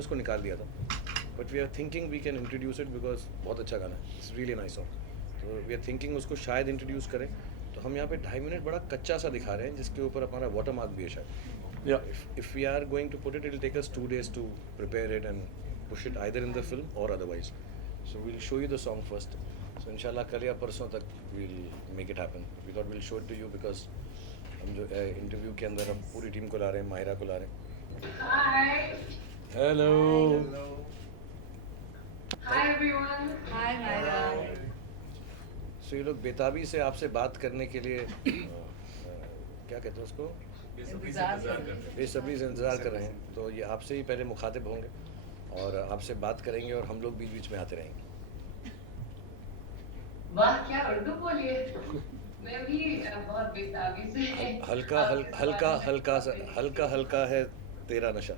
हमने उसको निकाल दिया था, but we are thinking we can introduce it because बहुत अच्छा गाना है, इट्स रियली नाइस सॉन्ग। तो वी आर थिंकिंग उसको शायद इंट्रोड्यूस करें। तो हम यहाँ पे 2.5 मिनट बड़ा कच्चा सा दिखा रहे हैं जिसके ऊपर हमारा वाटर मार्क भी है शायद। Yeah. If we are going to put it, it'll take us 2 days to prepare it and push it either in the film or otherwise. So we'll show you the song first. So inshallah कल या परसों तक we'll make it happen. We thought we'll show it to you because हम जो interview के अंदर हम पूरी टीम को ला रहे हैं, माहिरा को ला रहे हैं। Hi. Hello. Hi everyone. Hi Myra. So ये लोग बेताबी से आपसे बात करने के लिए क्या कहते हैं उसको, बेसब्री से इंतज़ार कर रहे हैं। तो ये आपसे ही पहले मुखातिब होंगे और आपसे बात करेंगे और हम लोग बीच बीच में आते रहेंगे। वाह क्या उर्दू बोली है। मैं भी बहुत बेताबी से हल्का हल्का है तेरा नशा।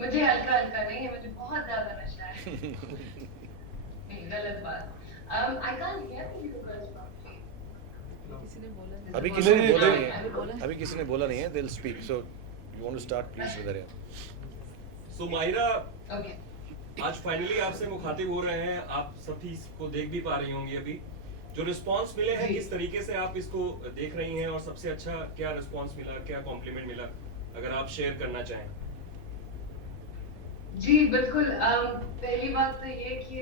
मुझे हल्का हल्का नहीं है, मुझे बहुत ज्यादा नशा है। नहीं, गलत बात। I can't hear you guys properly. किसी ने बोला नहीं। अभी किसी ने बोला नहीं अभी बोला है, अभी किसी ने बोला नहीं है। They'll speak. So you want to start, please, with Arya. So Mahira, Okay. आज फाइनली आपसे मुखातिब हो रहे हैं। आप सभी इसको देख भी पा रही होंगी अभी। जो रिस्पांस मिले हैं, जी। किस तरीके से आप इसको देख रही हैं और सबसे अच्छा क्या रिस्पांस मिला, क्या कॉम्प्लीमेंट मिला, अगर आप शेयर करना चाहें। जी बिल्कुल। पहली बात तो ये कि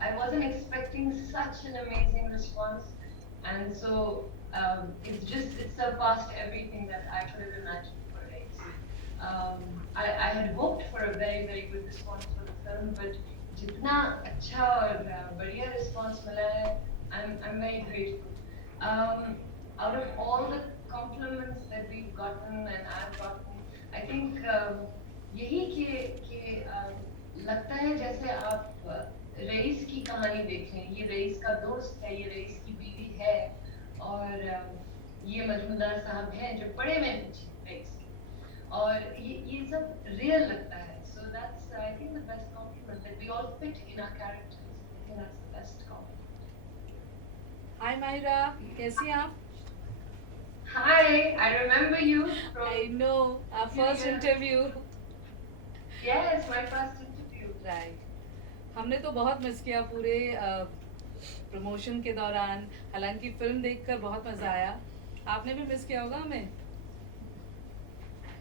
I wasn't expecting such an amazing response, and so it's surpassed everything that I could have imagined for it. I had hoped for a very very good response for the film, but जितना अच्छा और बढ़िया response मिला है, I'm very grateful. Out of all the compliments that we've gotten and I've gotten, I think यही कि लगता है जैसे आप रईस की कहानी देखें। ये रईस का दोस्त है, ये रईस की बीवी है और ये मजूमदार साहब हैं जो बड़े में रईस के, और ये सब रियल लगता है। So that's I think the best compliment that we all fit in our characters. I think that's the best compliment. Hi Myra, कैसी हैं आप? Hi, I remember you from I know, our first Yeah. interview. Yes, my first interview. Right. हमने तो बहुत miss किया पूरे promotion के दौरान, हालांकि फिल्म देखकर बहुत मजा आया। आपने भी मिस किया होगा हमें?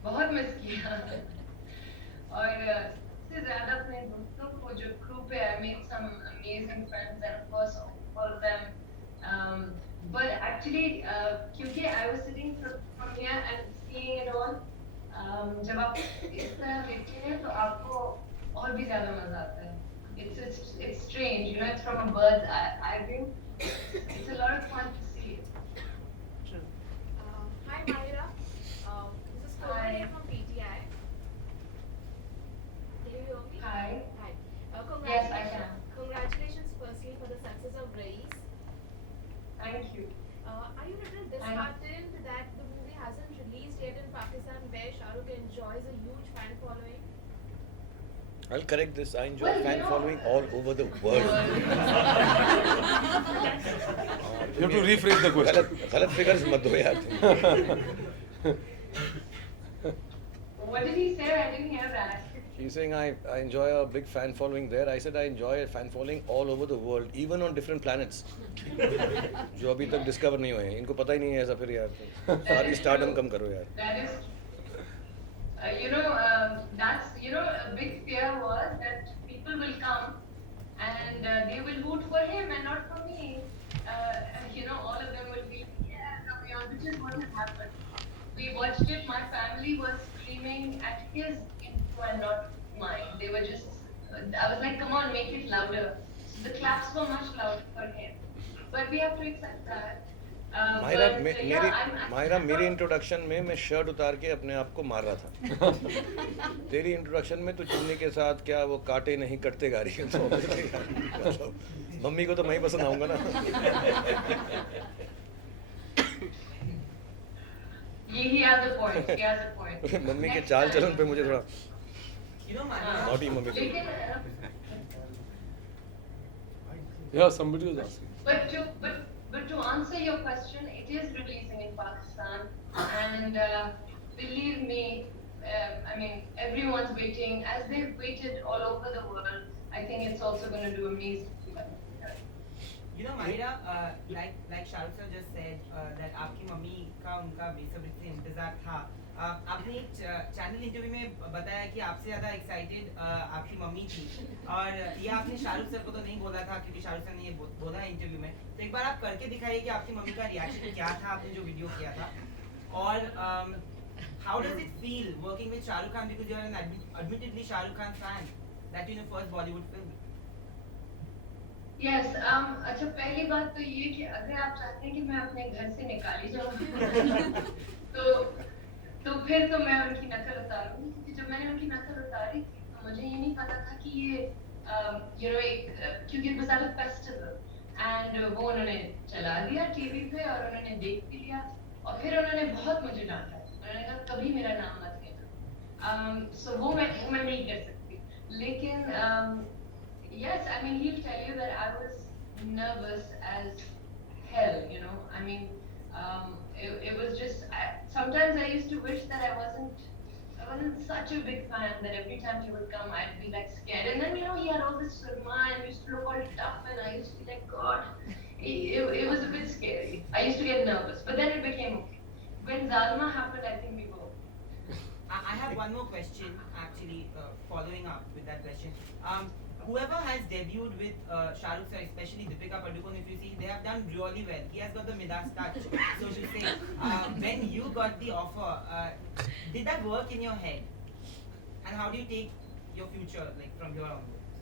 बहुत मिस किया और सबसे ज्यादा अपने दोस्तों को जो crew पे I made some amazing friends and of course all of them, but actually क्योंकि I was sitting from here and seeing it all, जब आप इस तरह देखते हैं तो आपको और भी ज्यादा मजा आता है। It's strange, you know, it's from a bird's eye view. It's a lot of fun to see it. True. Hi Myra, this is Hi. Komal from PTI. Can you hear me? Hi. Hi. Yes, I can. Congratulations firstly for the success of Raees. Thank you. Are you little disheartened that the movie hasn't released yet in Pakistan where Shah Rukh enjoys a huge fan following? I'll correct this. I enjoy Well, you fan know- following all over the world. You have to rephrase the question. गलत figures मत दो यार तुम। What did he say? I didn't hear that. He's saying I enjoy a big fan following there. I said I enjoy a fan following all over the world, even on different planets. जो अभी तक discover नहीं हुए हैं, इनको पता ही नहीं है ऐसा। फिर यार सारी स्टारडम कम करो यार। That is, a big fear was that people will come and they will root for him and not for me. All of them will be, yeah, come here, which is what has happened. We watched it, my family was screaming at his intro and not mine. They were just, I was like, come on, make it louder. So the claps were much louder for him. But we have to accept that. Mahira but, yeah, Mahira मेरी introduction में मैं shirt उतार के अपने आप को मार रहा था। तेरी इंट्रोडक्शन में तो चुन्नी के साथ क्या वो काटे नहीं कटते गा रही है। तो मतलब मम्मी को तो मैं ही पसंद आऊंगा ना। He has a point. He has a point. Mummy के Next चाल time. चलन पे मुझे थोड़ा नॉटी मम्मी को। लेकिन Yeah, somebody was asking. but But to answer your question, it is releasing in Pakistan, and believe me, I mean everyone's waiting as they've waited all over the world. I think it's also going to do amazing. You know, Mahira, like Shahrukh sir just said that आपकी mummy का उनका बेसब्री से इंतजार था. आपने एक channel interview में बताया कि आपसे ज़्यादा एक्साइटेड आपकी मम्मी थी और ये आपने शाहरुख सर को तो नहीं बोला था क्योंकि शाहरुख सर ने ये बोला है इंटरव्यू में. तो एक बार आप करके दिखाइए कि आपकी मम्मी का रिएक्शन क्या था आपने जो वीडियो किया था. और how does it feel working with Shahrukh Khan because you are an admittedly Shahrukh Khan fan that in your first Bollywood film. Yes, अच्छा पहली बात तो ये कि अगर आप चाहते हैं कि मैं अपने घर से निकाली जाऊँ तो फिर तो मैं उनकी नकल उतारूंगी क्योंकि जब मैंने उनकी नकल उतारी थी तो मुझे ये नहीं पता था कि ये क्योंकि it was at a festival and वो उन्होंने चला दिया टीवी पे और उन्होंने देख भी लिया और फिर उन्होंने बहुत मुझे डांटा. उन्होंने कहा कभी मेरा नाम मत लेना. So वो मैं नहीं कर सकती. लेकिन yes, I mean he'll tell you that I was nervous as hell. You know, I mean, it was just. Sometimes I used to wish that I wasn't such a big fan that every time he would come, I'd be like scared. And then he had all this surma and used to look all tough, and I used to be like, God, it was a bit scary. I used to get nervous, but then it became okay. When Zalma happened, I think we were. I have one more question actually following up with that question. Whoever has debuted with Shahrukh sir, especially Deepika Padukone, if you see, they have done really well. He has got the Midas touch, so to say. When you got the offer, did that work in your head? And how do you take your future, like from here onwards?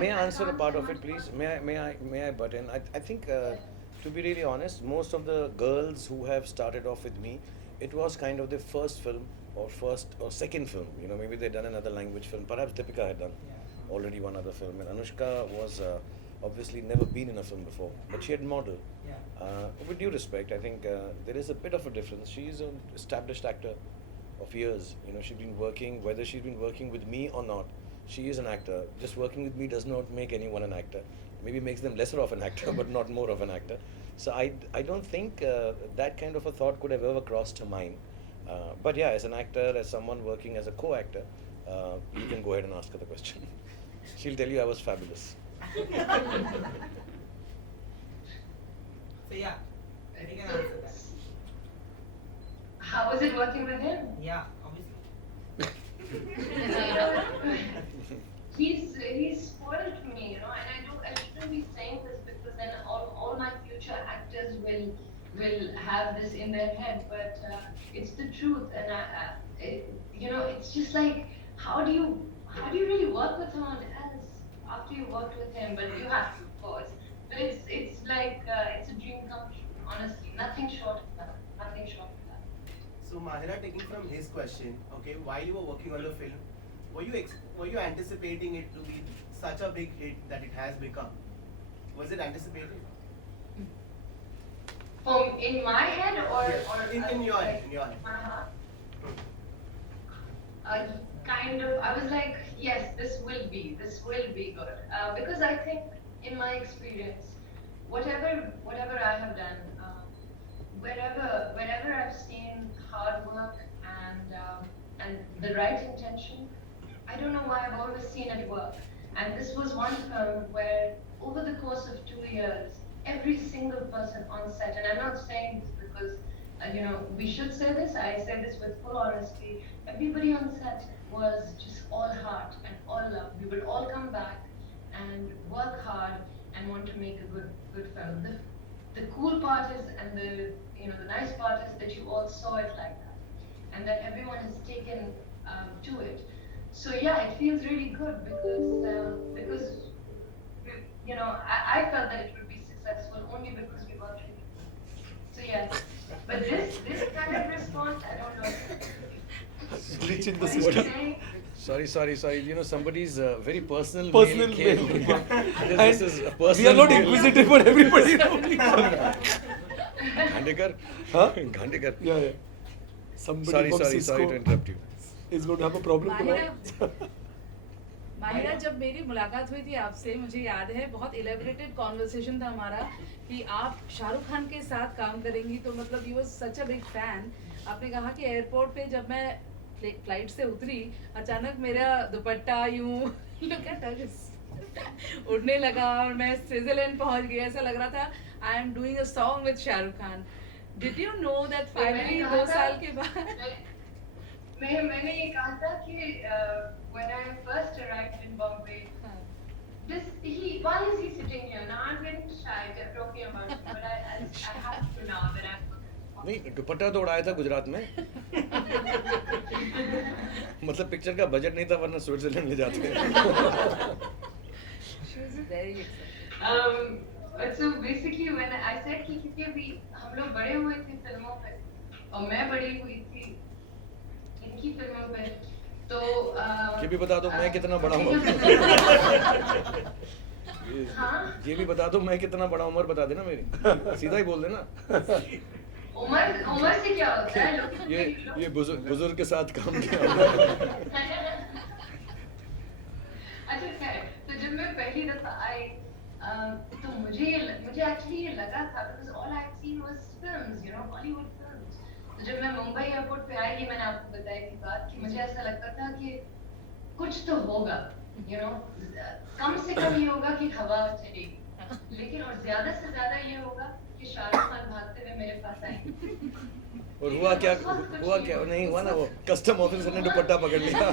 May I answer a part of it, please? May I butt in? I think, to be really honest, most of the girls who have started off with me, it was kind of their first film or first or second film. You know, maybe they'd done another language film. Perhaps Deepika had done already one other film, and Anushka was obviously never been in a film before, but she had modeled. With due respect, I think there is a bit of a difference. She's an established actor of years. You know, she's been working, whether she's been working with me or not, she is an actor. Just working with me does not make anyone an actor. Maybe makes them lesser of an actor, but not more of an actor. So I don't think that kind of a thought could have ever crossed her mind. But yeah, as an actor, as someone working as a co-actor, you can go ahead and ask her the question. She'll tell you I was fabulous. So yeah, you can answer that. How was it working with him? Yeah, obviously. He's spoiled me, you know, and I shouldn't be saying this because then all my future actors will have this in their head, but it's the truth, and it's just like how do you really work with someone else after you worked with him? But you have to, of course. But it's like it's a dream come true. Honestly, nothing short of that. Nothing short of that. So Mahira, taking from his question, okay, while you were working on the film, were you anticipating it to be such a big hit that it has become? Was it anticipated? In my head or In your head, in your head. My heart. Kind of. I was like, yes, this will be good. Because I think, in my experience, whatever I have done, wherever I've seen hard work and the right intention, I don't know why I've always seen it work. And this was one film where, over the course of 2 years, every single person on set, and I'm not saying this because, we should say this, I say this with full honesty, everybody on set was just all heart and all love. We would all come back and work hard and want to make a good film. The cool part is, and the nice part is that you all saw it like that, and that everyone has taken to it. So yeah, it feels really good because I felt that it would be successful only because we worked really good. So yeah, but this kind of response, I don't know. Glitch in the What are you system. saying? Sorry. Somebody's very personal Personal mail mail. came. And This is a personal we are not mail. inquisitive, but everybody. Ghandekar? Huh? Ghandekar. Yeah. Somebody from Sorry Cisco to interrupt you. is going to have a problem Mahira, tonight. Mahira, जब मेरी मुलाकात हुई थी आपसे, मुझे याद है बहुत इलेबरेटेड कॉन्वर्सेशन था हमारा कि आप शाहरुख खान के साथ काम करेंगी, तो मतलब you was such a big fan. आपने कहा कि एयरपोर्ट पे जब मैं फ्लाइट से उतरी, अचानक मेरा दुपट्टा यूं लुक एट उड़ने लगा और मैं स्विट्जरलैंड पहुंच गई. ऐसा लग रहा था I am doing a song with Shahrukh Khan. Did you know that finally 2 साल के बाद? मैंने ये कहा था कि when I first arrived in Bombay, why is he sitting here? Now I'm getting shy talking about it, but I have to now that I'm. नहीं, दुपट्टा तो उड़ाया था गुजरात में. मतलब पिक्चर का बजट नहीं था, वरना स्विट्जरलैंड ले जाते. She was very excited. So basically when I said कि क्योंकि अभी हम लोग बड़े हुए थे फिल्मों पे और मैं बड़ी हुई थी इनकी फिल्मों पे, तो ये भी बता दो मैं कितना बड़ा हूँ. हाँ? ये भी बता दो मैं कितना बड़ा, उम्र बता देना मेरी. सीधा ही बोल देना. उम्र से क्या होता है? लोग ये बुजुर्ग के साथ काम किया. अच्छा खैर, तो जब मैं पहली दफा आई तो मुझे एक्चुअली ये लगा था because all I had seen was films, you know, Bollywood films. तो जब मैं मुंबई एयरपोर्ट पे आई, ये मैंने आपको बताई थी बात कि मुझे ऐसा लगता था कि कुछ तो होगा, you know, कम से कम ये होगा कि हवा चलेगी, लेकिन और ज्यादा से ज्यादा ये होगा कि शाहरुख खान भागते हुए मेरे पास आएंगे. और हुआ क्या नहीं हुआ ना, वो कस्टम ऑफिसर ने दुपट्टा पकड़ लिया.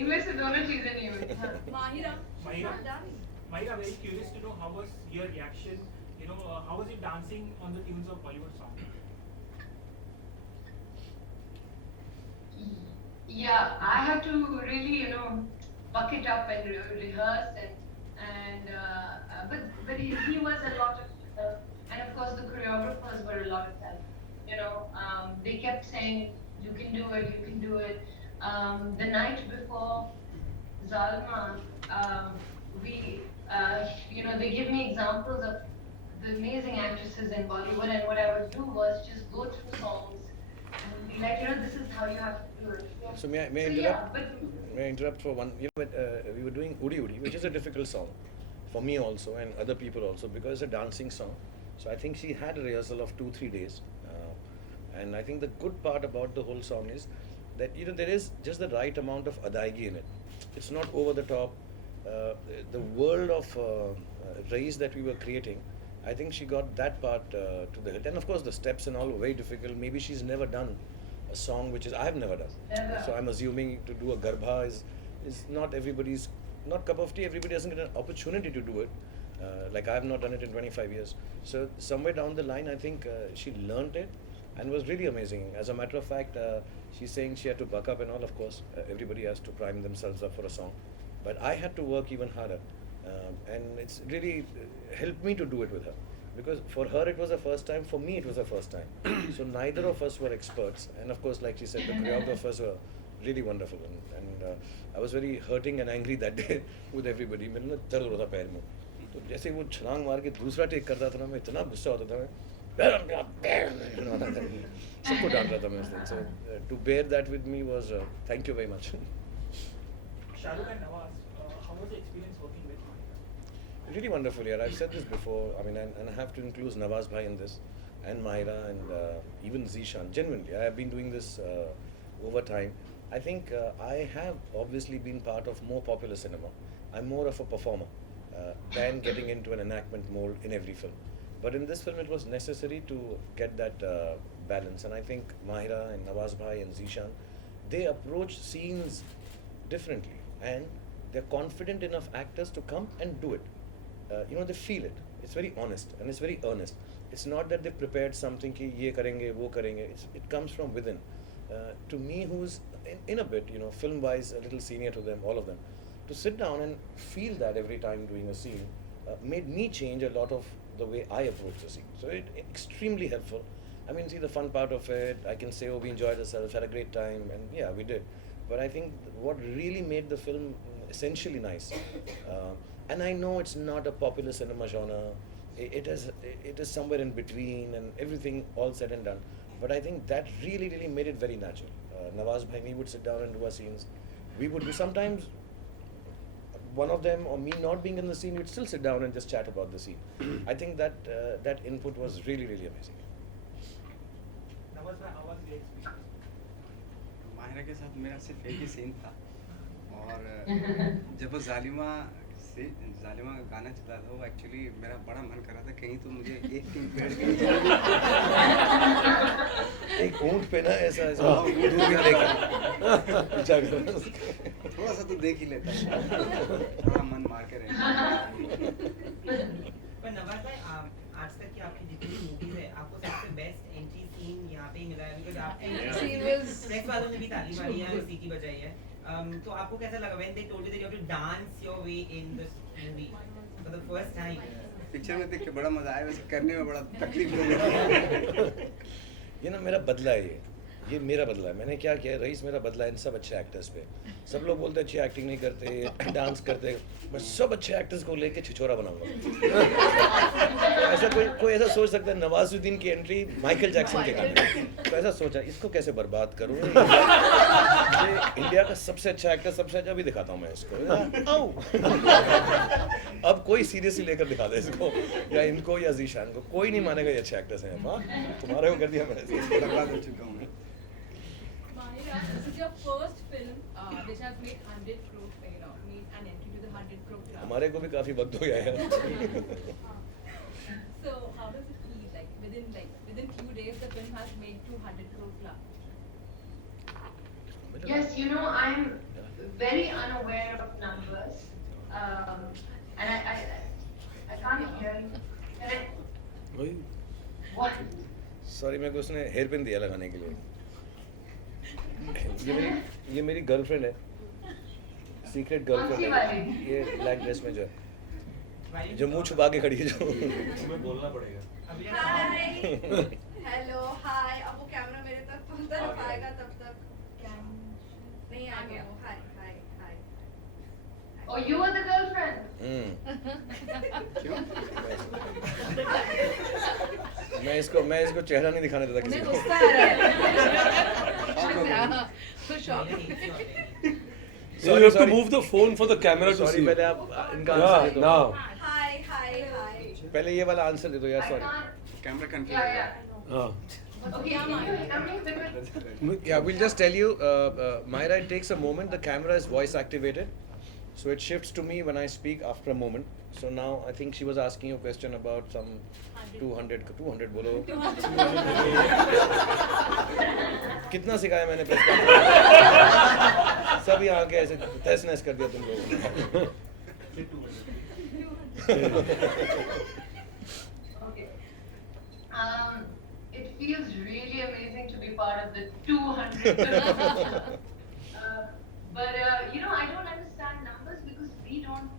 इनमें से दोनों चीजें नहीं हुई. हाँ. Mahira. Mahira, very curious to know how was your reaction. You know, how was it dancing on the tunes of Bollywood song? Yeah, I have to really, you know, buck it up and rehearse but he was a lot of help, and of course the choreographers were a lot of help. You know, they kept saying, "You can do it, you can do it." The night before Zalma, you know, they give me examples of the amazing actresses in Bollywood, and what I would do was just go through songs and be like, you know, this is how you have to do it. So may I interrupt? Yeah, but May I interrupt for one? You know, we were doing Udi Udi, which is a difficult song for me also and other people also, because it's a dancing song. So I think she had a rehearsal of 2-3 days, and I think the good part about the whole song is that, you know, there is just the right amount of adaigi in it. It's not over the top. The world of Rais that we were creating, I think she got that part to the hit. And of course the steps and all were very difficult. Maybe she's never done a song which is I have never done. Never. So I'm assuming to do a garbha is not everybody's, not cup of tea. Everybody doesn't get an opportunity to do it. Like I have not done it in 25 years. So somewhere down the line, I think she learned it and was really amazing. As a matter of fact, she's saying she had to buck up and all. Of course, everybody has to prime themselves up for a song. But I had to work even harder. And it's really helped me to do it with her. Because for her it was the first time, for me it was the first time. So neither of us were experts. And of course, like she said, the choreographers were really wonderful. And I was very hurting and angry that day with everybody. मेरे ना दर्द हो रहा था पैर में. तो जैसे वो छलांग मार के दूसरा टेक करता था ना, मैं इतना गुस्सा होता था मैं. सबको डांट रहा था मैं उस दिन. So to bear that with me was thank you very much. Shahrukh and Nawaz, how was the experience working with Mahira? Really wonderful, yeah. I've said this before. I mean, and I have to include Nawaz Bhai in this, and Mahira, and even Zishan. Genuinely, I have been doing this over time. I think I have obviously been part of more popular cinema. I'm more of a performer than getting into an enactment mold in every film. But in this film, it was necessary to get that balance. And I think Mahira and Nawaz Bhai and Zishan, they approach scenes differently, and they're confident enough actors to come and do it. You know, they feel it. It's very honest and it's very earnest. It's not that they've prepared something ki ye karenge, wo karenge. It comes from within. To me, who's in a bit, you know, film-wise, a little senior to them, all of them, to sit down and feel that every time doing a scene made me change a lot of the way I approach the scene. So it extremely helpful. I mean, see the fun part of it. I can say, oh, we enjoyed ourselves, had a great time, and yeah, we did. But I think what really made the film essentially nice, and I know it's not a popular cinema genre. It is somewhere in between, and everything all said and done. But I think that really made it very natural. Nawaz bhai, we would sit down and do our scenes. We would be sometimes one of them or me not being in the scene, we'd still sit down and just chat about the scene. I think that input was really amazing. Nawaz bhai, how was the experience? Mahira के साथ मेरा सिर्फ एक ही scene था और जब वो जालिमा का गाना चला था वो एक्चुअली मेरा बड़ा मन कर रहा था कहीं तो मुझे एक पेड़ के नीचे एक ऊंट पे ना ऐसा दूर भी देखा थोड़ा सा तो देख ही लेता थोड़ा मन मार के रहे पर नवाज भाई आज तक की आपकी जितनी मूवीज है आपको सबसे बेस्ट एंट्री सीन यहाँ पे ही मिला है बिकॉज़ आपने Scene was- प्रेस वालों ने भी ताली मारी है और सीटी बजाई है तो आपको कैसा लगा when they told you that you have to dance your way in this movie for the first time picture में देख के बड़ा मजा आया वैसे करने में बड़ा तकलीफ हो गई ये ना मेरा बदला है ये मेरा बदला है। मैंने क्या किया है, रईस मेरा बदला है इन सब अच्छे एक्टर्स पे। सब लोग बोलते हैं अच्छी एक्टिंग नहीं करते, डांस करते, मैं सब अच्छे एक्टर्स को लेके छिछोरा बनाऊंगा। ऐसा कोई ऐसा सोच सकता है नवाजुद्दीन की एंट्री माइकल जैक्सन के गाने, तो ऐसा सोचा इसको कैसे बर्बाद करूँ। ये इंडिया का सबसे अच्छा एक्टर, सबसे अच्छा भी दिखाता हूँ मैं इसको। आओ अब कोई सीरियसली लेकर दिखा दे इसको, या इनको या जीशान को, कोई नहीं मानेगा ये अच्छे एक्टर्स हैं। तुम्हारे को कर दिया मैंने, बर्बाद हो चुका हूँ मैं। Mahira, this is your first film which has made 100 crore, made an entry to the 100 crore club. हमारे को भी काफी वक्त हो गया है। So how does it feel within few days the film has made 200 crore club? Yes, you know, I'm very unaware of numbers. And I can't hear you. Can I? What? Sorry, मेरे को उसने hair pin दिया लगाने के लिए। ये मेरी girlfriend है, सीक्रेट गर्लफ्रेंड है। ये ब्लैक ड्रेस में जो मुंह छुपा के खड़ी है जो। तुम्हें बोलना पड़ेगा। Hi. Hello, hi. अब वो कैमरा मेरे तक पहुंचता नहीं पाएगा तब तक। नहीं आ गया। Hi. Oh, you were the girlfriend? मैं इसको चेहरा नहीं दिखाने देता किसी उन्हें को। गुस्सा आ रहा है। खुश हो। So you have to move the phone for the camera to sorry, see. पहले आप इनका आंसर दे Yeah, दो। now. Hi. पहले ये वाला आंसर दे दो यार, I sorry. can't. Camera Yeah, control yeah. Okay, can you hear me? Because Yeah, we'll just tell you, Myra, it takes a moment. The camera is voice activated, so it shifts to me when I speak after a moment. So now I think she was asking you a question about some 200 बोलो। कितना सिखाया मैंने press conference? सब यहाँ के ऐसे तहस नहस कर दिया तुम लोगों ने। Okay. It feels really amazing to be part of the 200. But you know, I don't understand numbers because we don't.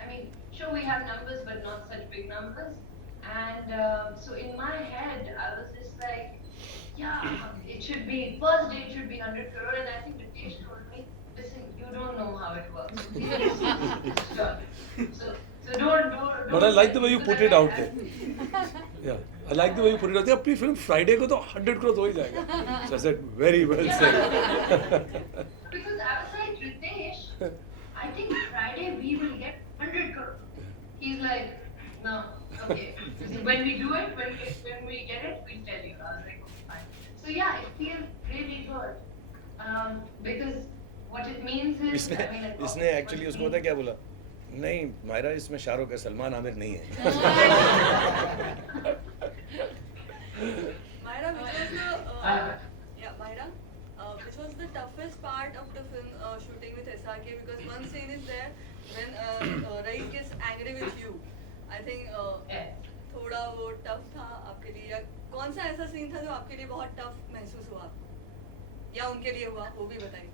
I mean, sure we have numbers, but not such big numbers. And so in my head, I was just like, yeah, it should be first day. It should be 100 crore, and I think Ritesh told me, listen, you don't know how it works. So don't. But I like the way you put it out there. Yeah, I like the way you put it out there. अपनी film Friday को तो 100 crore हो ही जाएगा. So I said, very well said. Because I was like, Ritesh, I think Friday we will get 100 crore. He's like, no, okay. When we do it, when we get it, we'll tell you. I was like, okay, fine. So yeah, it feels really good. Because what it means is, इसने actually उसको पता है क्या बोला? नहीं मायरा, इसमें शाहरुख है, सलमान आमिर नहीं है। Myra, which was the toughest part of the film shooting with SRK? Because one scene is there when Raees gets angry with you. I think थोड़ा वो tough था आपके लिए, या कौन सा ऐसा सीन था जो आपके लिए बहुत tough महसूस हुआ आपको, या उनके लिए हुआ, वो भी बताइए।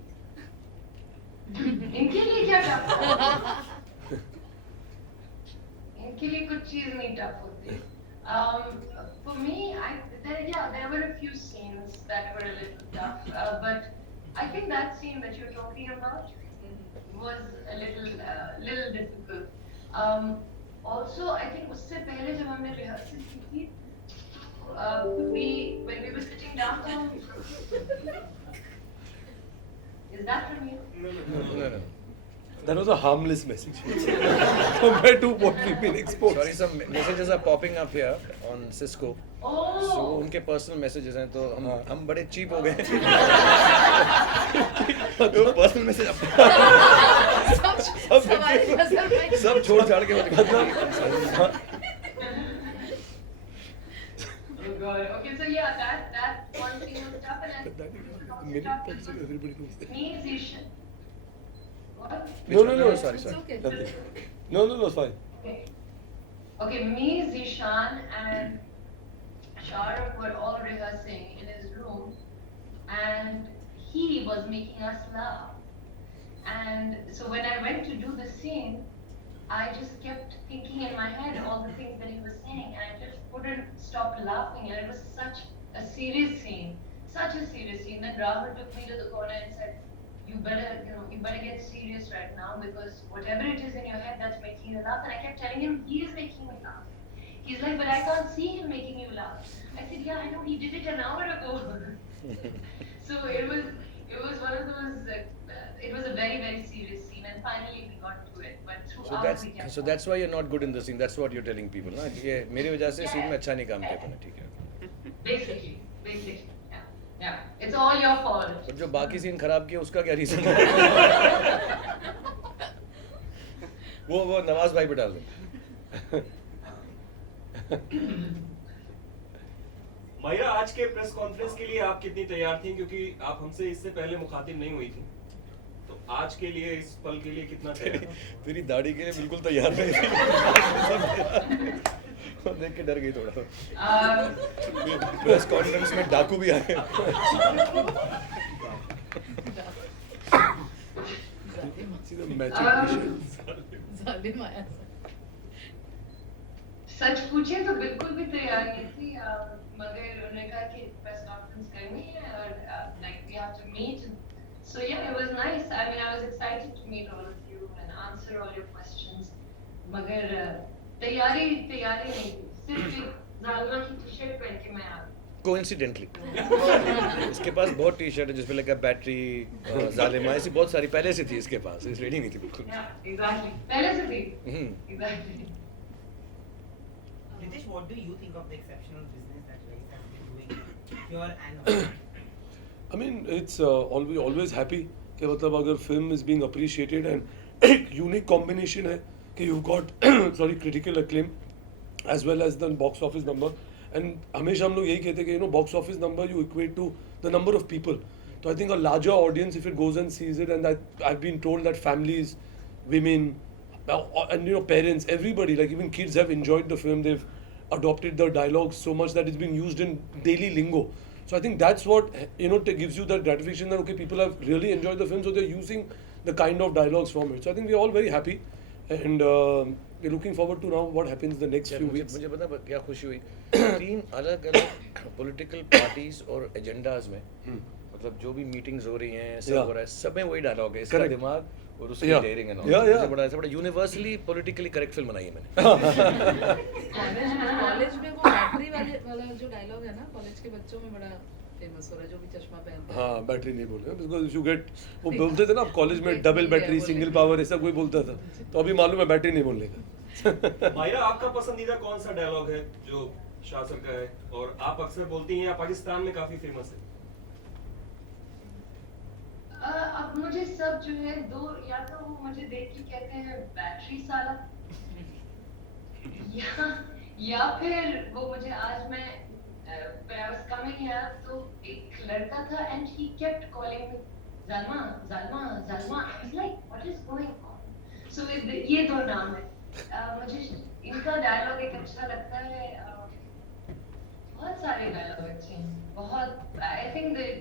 इनके लिए क्या टफ? इनके लिए कुछ चीज नहीं टफ होती। For me, there were a few scenes that were a little tough, but I think that scene that you're talking about was a little difficult. Also, I think उससे पहले जब हमने rehearsal की थी, when we were sitting downtown, Is that from you? No. That was a harmless message compared to what we've been exposed. Sorry, some messages are popping up here on Cisco. Oh. So उनके personal messages हैं तो हम बड़े cheap हो गए तो personal message सब छोड़ छाड़ के Oh God. Okay, so yeah, that one scene was tough, and Everybody knows that. me and Zishan. What? No, sorry. It's okay. Nothing. No, it's fine. Okay, me, Zishan, and Shahrukh were all rehearsing in his room, and he was making us laugh. And so when I went to do the scene, I just kept thinking in my head all the things that he was saying, and I just couldn't stop laughing. And it was such a serious scene. Then Rahul took me to the corner and said, you better get serious right now, because whatever it is in your head that's making you laugh. And I kept telling him, he is making me laugh. He's like, but I can't see him making you laugh. I said, yeah, I know, he did it an hour ago. So it was one of those, it was a very, very serious scene, and finally we got to it. But throughout we kept so that's why you're not good in the scene. That's what you're telling people, ना? कि मेरी वजह से scene में अच्छा नहीं काम किया तूने, ठीक है? Basically, yeah. It's all your fault. और जो बाकी scene खराब किया उसका क्या reason है? वो नवाज भाई पे डाल दो। मायरा, आज के प्रेस कॉन्फ्रेंस के लिए आप कितनी तैयार थी, क्योंकि आप हमसे इससे पहले मुखातिब नहीं हुई थी, तो आज के लिए, इस पल के लिए कितना तैयार थी? तेरी दाढ़ी के लिए बिल्कुल तैयार नहीं थी। देख के डर गई थोड़ा। प्रेस कॉन्फ्रेंस में डाकू भी आए। See the matching t-shirts. सच पूछे तो बिल्कुल भी तैयार नहीं थी, मगर उन्होंने कहा कि प्रेस कॉन्फ्रेंस करनी है और like we have to meet. So yeah, it was nice. I mean, I was excited to meet all of you and answer all your questions. मगर तैयारी नहीं थी, सिर्फ एक जालमा की टी-शर्ट पहन के मैं आ गई। Coincidentally, इसके पास बहुत टी शर्ट है जिसपे लगा बैटरी, जालिमा, ऐसी बहुत सारी पहले से थी इसके पास, इस रेडी नहीं थी बिल्कुल। Yeah, exactly. पहले से थी। Exactly. Ritesh, what do you think of the exceptional business that Raees has been doing here and I mean, it's always happy कि मतलब अगर film is being appreciated and एक unique combination है कि you've got critical acclaim as well as the box office number, and हमेशा हम लोग यही कहते हैं कि box office number you equate to the number of people. So I think a larger audience, if it goes and sees it, and I've been told that families, women, and parents, everybody, like even kids have enjoyed the film. They've adopted the dialogues so much that it's been used in daily lingo. So I think that's what gives you that gratification that okay, people have really enjoyed the film, so they're using the kind of dialogues from it. So I think we're all very happy, and we're looking forward to now what happens the next few weeks. मुझे पता क्या खुशी हुई, 3 अलग-अलग political parties और agendas में, मतलब जो भी मीटिंग्स हो रही हैं, सब हो रहा है, सब में वही डायलॉग है, इसका दिमाग और उसकी डेयरिंग एंड ऑल। ऐसा बड़ा यूनिवर्सली पॉलिटिकली करेक्ट फिल्म बनाई है मैंने। कॉलेज में वो बैटरी वाला जो डायलॉग है ना, कॉलेज के बच्चों में बड़ा फेमस हो रहा है, जो भी चश्मा पहनते हैं। हाँ, बैटरी नहीं बोल रहे, बिकॉज यू गेट, वो बोलते थे ना कॉलेज में डबल बैटरी, सिंगल पावर, ऐसा कोई बोलता था, तो अभी मालूम है बैटरी नहीं बोलने का। मायरा, आपका पसंदीदा कौन सा डायलॉग है जो शाह सर का है और आप अक्सर बोलती हैं या पाकिस्तान में काफी फेमस है? अब मुझे सब जो है दो, या तो वो मुझे देख के कहते हैं बैटरी साला, या फिर वो मुझे आज मैं when I was coming here तो एक लड़का था and he kept calling me Zalma. I was like, what is going on? So ये दो नाम है। मुझे इनका डायलॉग एक अच्छा लगता है, बहुत सारे डायलॉग अच्छे हैं, बहुत। I think that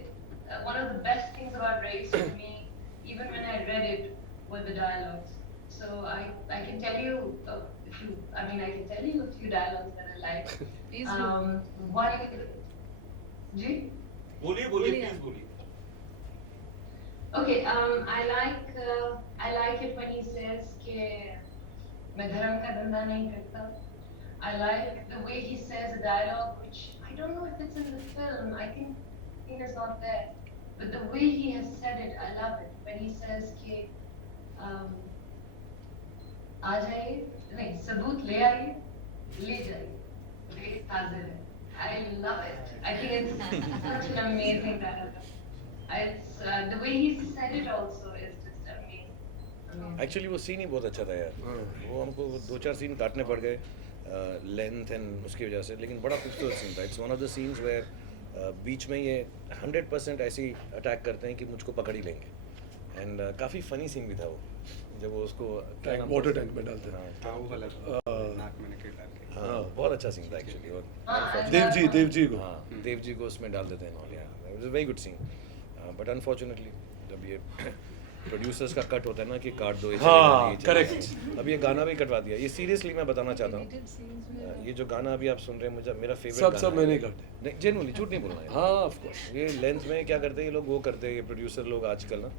one of the best things about Raees for me, even when I read it, were the dialogues. So I can tell you a few dialogues that I like. One, जी? बोलिए, please बोलिए। Okay, I like it when he says कि मैं धर्म का धंधा नहीं करता. I like the way he says a dialogue, which I don't know if it's in the film. I think it is not there. but the way he has said it, I love it. When he says कि आ जाइए, नहीं सबूत ले आइए, ले जाइए, रेत हाजिर है. I love it. I think it's such an amazing dialogue. It's the way he said it also is just amazing. Amazing. Actually वो सीन ही बहुत अच्छा था यार. वो हमको 2-4 सीन काटने पड़ गए लेंथ एंड उसकी वजह से, लेकिन बड़ा खूबसूरत सीन था. It's one of the scenes where बीच में ये 100% ऐसी अटैक करते हैं कि मुझको पकड़ ही लेंगे. एंड काफ़ी फनी सीन भी था वो, जब वो उसको वाटर टैंक में डालते हैं. हाँ, हाँ वो वाला नाक में निकल डाल के. हाँ बहुत अच्छा सीन था एक्चुअली. और देवजी को. हाँ देव जी को उसमें डाल देते हैं ऑल. यार it was a very good scene. But unfortunately जब ये प्रोड्यूसर्स का कट होता है ना कि काट दो, हाँ, correct. अब ये गाना भी कटवा दिया. ये सीरियसली मैं बताना चाहता हूँ, ये जो गाना अभी आप सुन रहे हैं मुझे मेरा फेवरेट सब मैंने काटे. नहीं जेन्युइनली झूठ नहीं बोलना है. हाँ ऑफ कोर्स. ये लेंथ में क्या करते हैं ये लोग, वो करते हैं ये प्रोड्यूसर लोग आजकल ना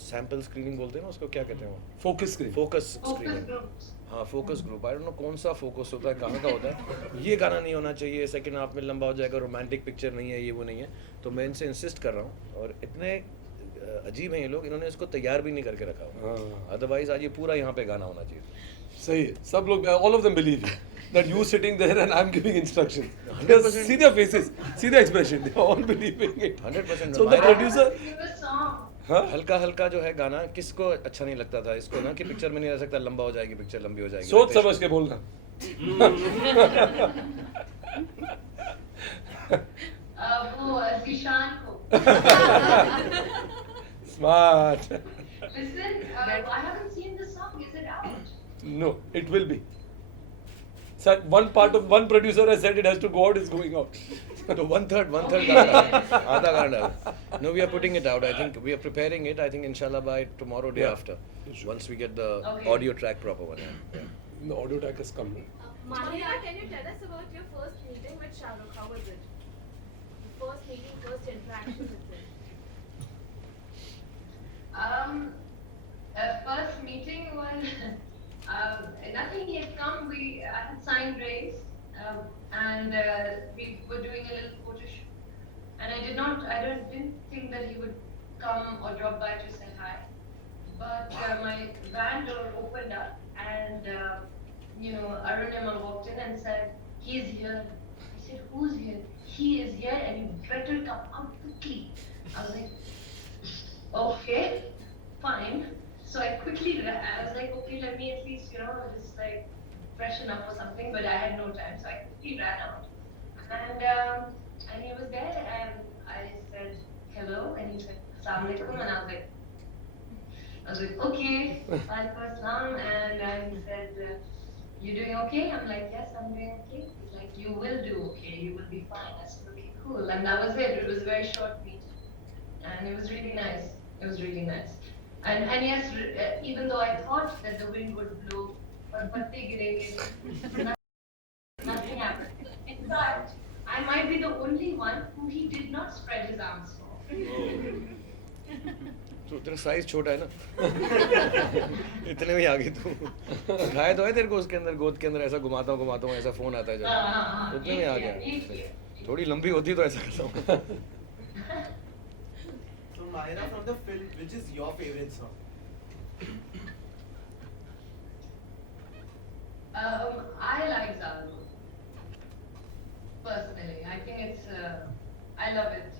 सैंपल स्क्रीनिंग बोलते हैं ना उसको, क्या कहते हैं वो, focus screen. Focus Focus screening. groups. हाँ focus group. I don't know कौन सा फोकस होता है, कहाँ का होता है. ये गाना नहीं होना चाहिए, सेकंड हाफ में लंबा हो जाएगा, रोमांटिक पिक्चर नहीं है, ये वो नहीं है. तो मैं इनसे इंसिस्ट कर रहा हूँ. और इतने अजीब हैं ये लोग, इन्होंने इसको तैयार भी नहीं करके रखा हुआ. अदरवाइज आज ये पूरा यहाँ पे गाना होना चाहिए. सही है. सब लोग, all of them believe you that you sitting there and I'm giving instructions. 100%. See their faces, see their expression. They are all believing it. 100%. So the producer. Give a song. हाँ. हल्का हल्का जो है गाना किसको अच्छा नहीं लगता था इसको ना, कि पिक्चर में नहीं रह सकता, लंबा हो जाएगी पिक्चर, लंबी हो जाएगी. सोच समझ के बोलना. वो Zishan को. Smart. Listen, I haven't seen the song. Is it out? No, it will be. So one producer has said it has to go out. It's going out. तो one third गाना आधा गाना. No, we are putting it out. I think we are preparing it. I think inshallah by tomorrow, day Yeah. after, once we get the Okay. audio track proper one. Yeah. The audio track has come. Mahira, can you tell us about your first meeting with Shah Rukh? How was it? First meeting, first interaction with him. First meeting was nothing. He had come. I had signed Race, and we were doing a little photo shoot. And didn't think that he would come or drop by to say hi. But my van door opened up, and Arunima walked in and said, "He's here." I said, "Who's here?" "He is here, and you better come out quickly." I was like, "Okay, fine." So I was like, "Okay, let me at least, just like freshen up or something." But I had no time, so I quickly ran out. And he was there, and I said, "Hello," and he said, "Assalamu alaikum," and I was like, "Okay, walaikum assalam," and he said, "You doing okay?" I'm like, "Yes, I'm doing okay." He's like, "You will do okay, you will be fine." I said, "Okay, cool." And that was it. It was a very short meeting, and it was really nice. It was really nice. And yes, even though I thought that the wind would blow, or patte girenge, nothing happened. In fact, I might be the only one who he did not spread his arms for. तो तेरा size छोटा है ना. इतने में आ गई तू. खाया तो है तेरे को उसके अंदर, गोद के अंदर ऐसा घुमाता हूँ ऐसा फोन आता है जब, उतने में आ गया. थोड़ी लंबी होती तो ऐसा करता हूँ. So Mahira, from the film, which is your favorite song? I like Zalu. Personally, I think I love it.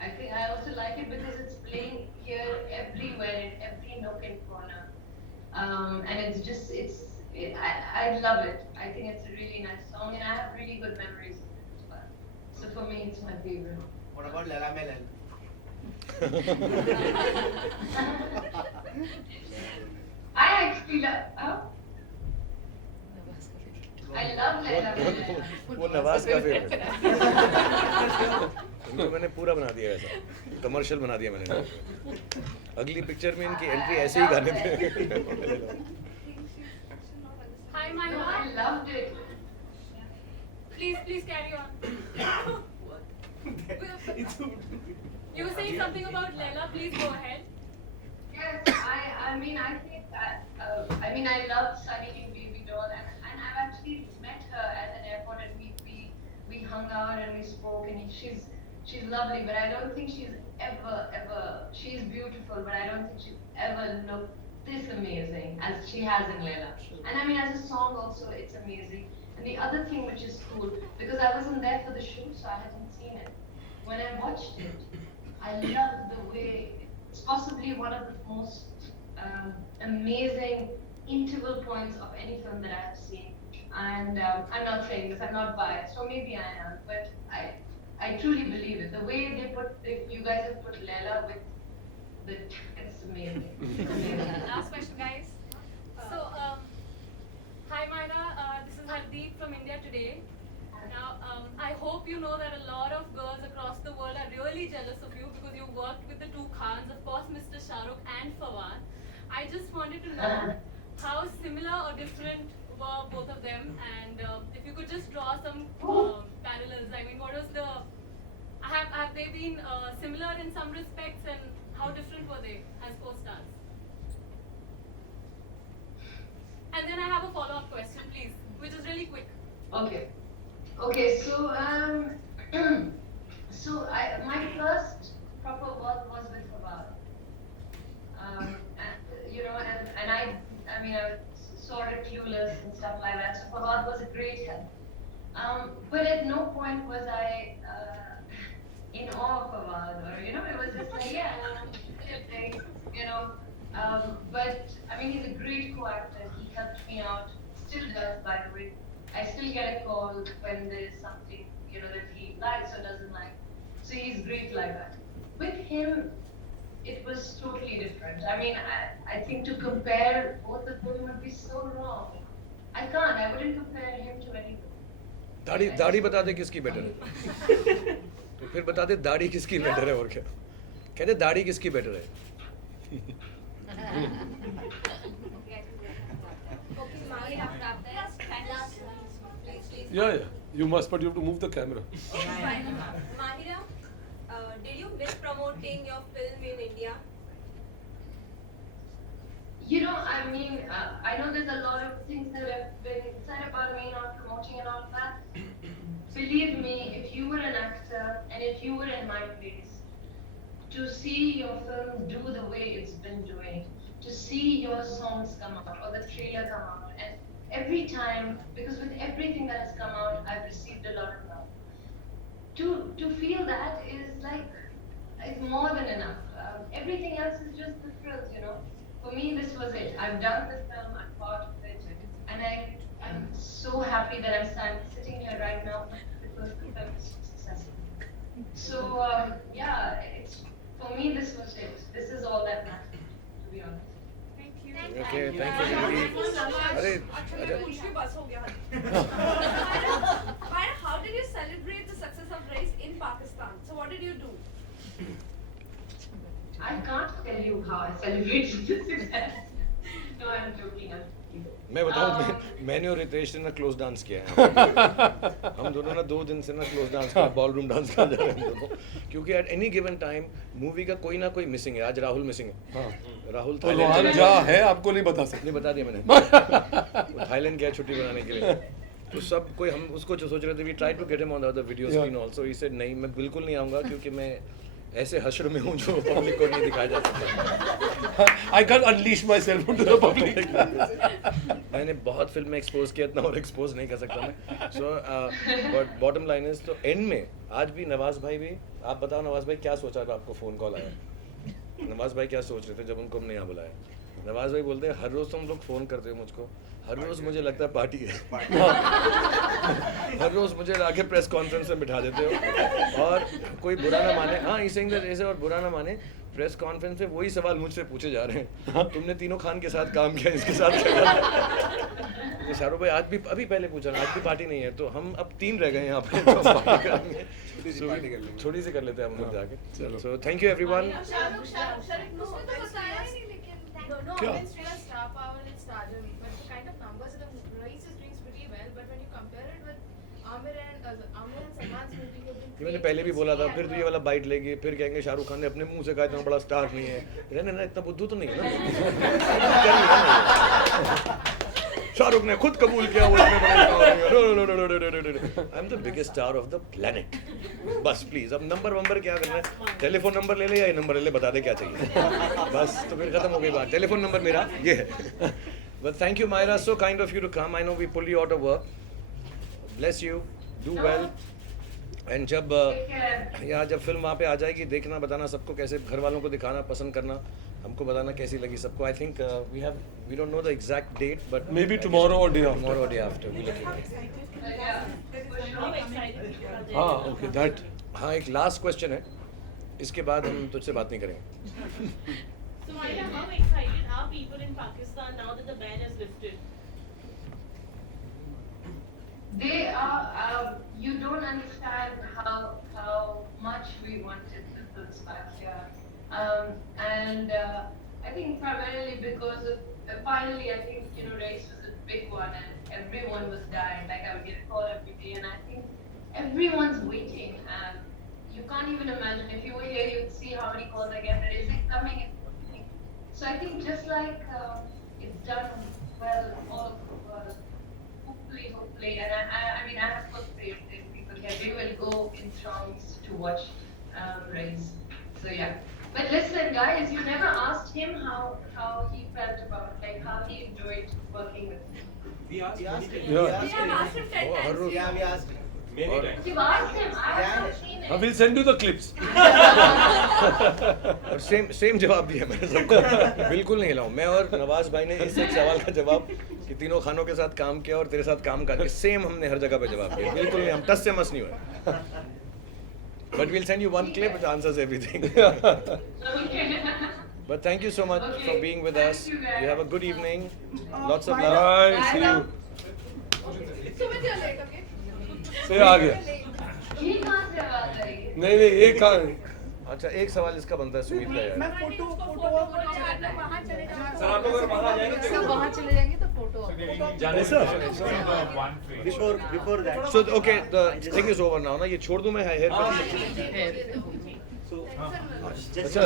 I think I also like it because it's playing here everywhere in every nook and corner. And I love it. I think it's a really nice song, and I have really good memories of it as well. So for me, it's my favorite. What about Lala Melal? I actually love. I love Laila Majnun. वो नवाज का favourite. इनको मैंने पूरा बना दिया ऐसा, commercial बना दिया मैंने. अगली पिक्चर में इनकी एंट्री ऐसे ही गाने पे. Hi, No, Mahira. I loved it. Please carry on. You were saying something about Leila. Please go ahead. Yes, I think I love Sunny in Baby Doll, and I've actually met her at an airport, and we hung out and we spoke, and she's lovely, but I don't think she's ever. She's beautiful, but I don't think she's ever looked this amazing as she has in Layla. And I mean, as a song also, it's amazing. And the other thing which is cool, because I wasn't there for the shoot, so I hadn't seen it. When I watched it, I loved the way it's possibly one of the most amazing interval points of any film that I have seen. And I'm not saying this, I'm not biased, or maybe I am, but I truly believe it. The way you guys have put Layla with it's amazing. It's amazing. Last question, guys. So, hi Myra, this is Hardeep from India Today. Now, I hope you know that a lot of girls across the world are really jealous of you because you worked with the two Khans, of course, Mr. Shah Rukh and Fawad. I just wanted to know how similar or different were both of them, and if you could just draw some parallels. I mean, what was the have they been similar in some respects, and how different were they as co-stars? And then I have a follow-up question, please, which is really quick. Okay, so my first proper work was with Fawad. And I mean, I was sort of clueless and stuff like that. So Fawad was a great help. But at no point was I in awe of Fawad, or it was just like, yeah, but I mean, he's a great co-actor. He helped me out, still does, by the way. I still get a call when there's something, that he likes or doesn't like. So he's great like that. With him, it was totally different. I mean, I think to compare both of them would be so wrong. I wouldn't compare him to anyone. दाढ़ी बता दे किसकी better है तो फिर बता दे दाढ़ी किसकी better है और क्या कहते दाढ़ी किसकी बेटर है Yeah, you must, but you have to move the camera. Mahira, did you miss promoting your film in India? I mean, I know there's a lot of things that have been said about me not promoting and all that. Believe me, if you were an actor and if you were in my place, to see your film do the way it's been doing, to see your songs come out or the trailer come out, and every time, because with everything that has come out, I've received a lot of love. To feel that is like, it's more than enough. Everything else is just the thrills, For me, this was it. I've done the film, I'm part of it, and I'm so happy that I'm sitting here right now because the film is so successful. So, for me, this was it. This is all that matters, to be honest. Thank you. Okay, thank you, Didi. अरे Myra, how did you celebrate the success of Race in Pakistan? So what did you do? I can't tell you how I celebrated the success. No, I'm joking. मैं बताऊं मैंने और रितेश ने ना close dance किया है हम दोनों ना 2 दिन से ना क्लोज डांस कर बॉल रूम डांस कर जा रहे हैं हम दोनों क्योंकि at any given time movie का कोई ना कोई मिसिंग है आज राहुल मिसिंग है राहुल थाईलैंड जा है आपको नहीं बता सकते नहीं बता दिया मैंने वो थाईलैंड गया छुट्टी बनाने के लिए तो सब कोई हम उसको जो सोच रहे थे we try to get him on the other video screen also he said नहीं मैं बिल्कुल नहीं आऊंगा क्योंकि मैं ऐसे हश्र में हूँ जो पब्लिक को नहीं दिखाया जा सकता I can't unleash myself into the public. मैंने बहुत फिल्म में एक्सपोज किया इतना और एक्सपोज नहीं कर सकता मैं so but bottom line is तो एंड में आज भी नवाज भाई भी आप बताओ नवाज भाई क्या सोचा था आपको फ़ोन कॉल आया नवाज भाई क्या सोच रहे थे जब उनको हमने यहाँ बुलाया नवाज भाई बोलते हैं हर रोज़ तुम लोग फ़ोन करते हो मुझको हर रोज़ मुझे लगता है पार्टी है हर रोज़ मुझे आके प्रेस कॉन्फ्रेंस में बिठा देते हो और कोई बुरा ना माने हाँ इसे ऐसे और बुरा ना माने प्रेस कॉन्फ्रेंस में वही सवाल मुझसे पूछे जा रहे हैं तुमने तीनों खान के साथ काम किया इसके साथ क्या शाहरुख भाई आज भी अभी पहले पूछा आज भी पार्टी नहीं है तो हम अब 3 रह गए यहाँ पे तो पार्टी करेंगे छोटी सी कर लेते हैं हम लोग जाके so thank you everyone No, it's real star power and stardom, but the kind of numbers that Race is doing pretty well. But when you compare it with Amir and Salman's movie, ये मैंने पहले भी बोला था फिर तो ये वाला बाइट लेगी फिर कहेंगे शाहरुख खान ने अपने मुंह से कहा इतना बड़ा स्टार नहीं है ना इतना बुद्धू तो नहीं है ना शाहरुख ने खुद कबूल किया वो इतने बड़े स्टार हैं। No, I am the biggest star of the planet. बस प्लीज, अब नंबर क्या करना है, टेलीफोन नंबर ले ले या ये नंबर ले ले, बता दे क्या चाहिए। बस तो फिर खत्म हो गई बात। टेलीफोन नंबर मेरा ये है। But thank you, Myra. So kind of you to come. I know we pulled you out of work. Bless you. Do well. And जब जब फिल्म वहाँ पे आ जाएगी, देखना, बताना सबको कैसे, घर वालों को दिखाना, पसंद करना, हमको बताना कैसी लगी सबको। I think we don't know the exact date, but Maybe tomorrow or day after. Tomorrow or day after. We looking at it. हाँ, okay, that. हाँ, एक लास्ट क्वेश्चन है, इसके बाद हम तुझसे बात नहीं करेंगे। So Myra, how excited are people in Pakistan now that the ban is lifted? They are. You don't understand how much we wanted the films back here, and I think primarily because of finally I think race was a big one and everyone was dying. Like I would get a call every day, and I think everyone's waiting. And you can't even imagine if you were here, you'd see how many calls I get. Is it coming? So I think just like it's done well all over the world. Hopefully, and I mean, I have full faith in people here. They will go in throngs to watch Race. So yeah. But listen, guys, you never asked him how he felt about, like, how he enjoyed working with me. We asked Yeah. We have asked him 10 times. Yeah, we asked him. many times. You've asked him. I have not seen it. We'll send you the clips. और same जवाब दिया मैंने सबको। बिल्कुल नहीं हिलाऊं। मैं और नवाज भाई ने इस एक सवाल का जवाब कि तीनों खानों के साथ काम किया और तेरे साथ काम करके सेम हमने हर जगह पे जवाब दिया। बिल्कुल नहीं, हम टस से मस नहीं हुए। But we'll send you one clip which answers everything. Okay. But thank you so much Okay, for being with thank us. you guys. You have a good evening. Lots of love. Bye. See you. Sumit you're late, okay? से आ गया। ये कहाँ से आवाज आ रही है? नहीं एक कहाँ अच्छा, एक सवाल इसका बनता है सुमित का यार। सर आप लोग अगर बाहर आ जाएंगे सब वहाँ चले जाएंगे तो फोटो जाने से Before that. So okay, the thing is over now ना, ये छोड़ दूँ मैं hair So, अच्छा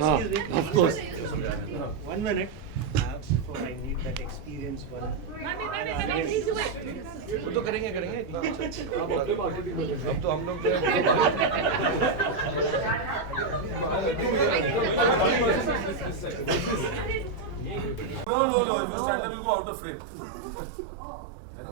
हाँ of course 1 minute. Before I need that experience one. वो तो करेंगे इतना अच्छा। अब तो हम लोग जो है No, you stand up, you go out of frame.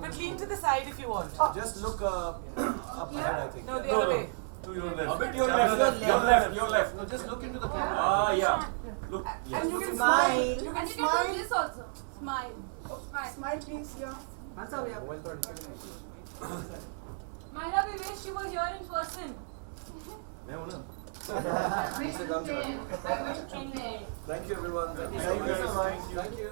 But lean to the side if you want. Just look up ahead, I think. No, the other way. To your left. A bit your left. No, just look into the camera. Ah, yeah. Look. And you can smile. You can And you smile. can do this also. Smile. Smile, please. Yeah. Myra, we wish you were here in person. मैं हूँ ना. I wish the same. I wish the same. Thank you everyone. Thank you so much. Thank you.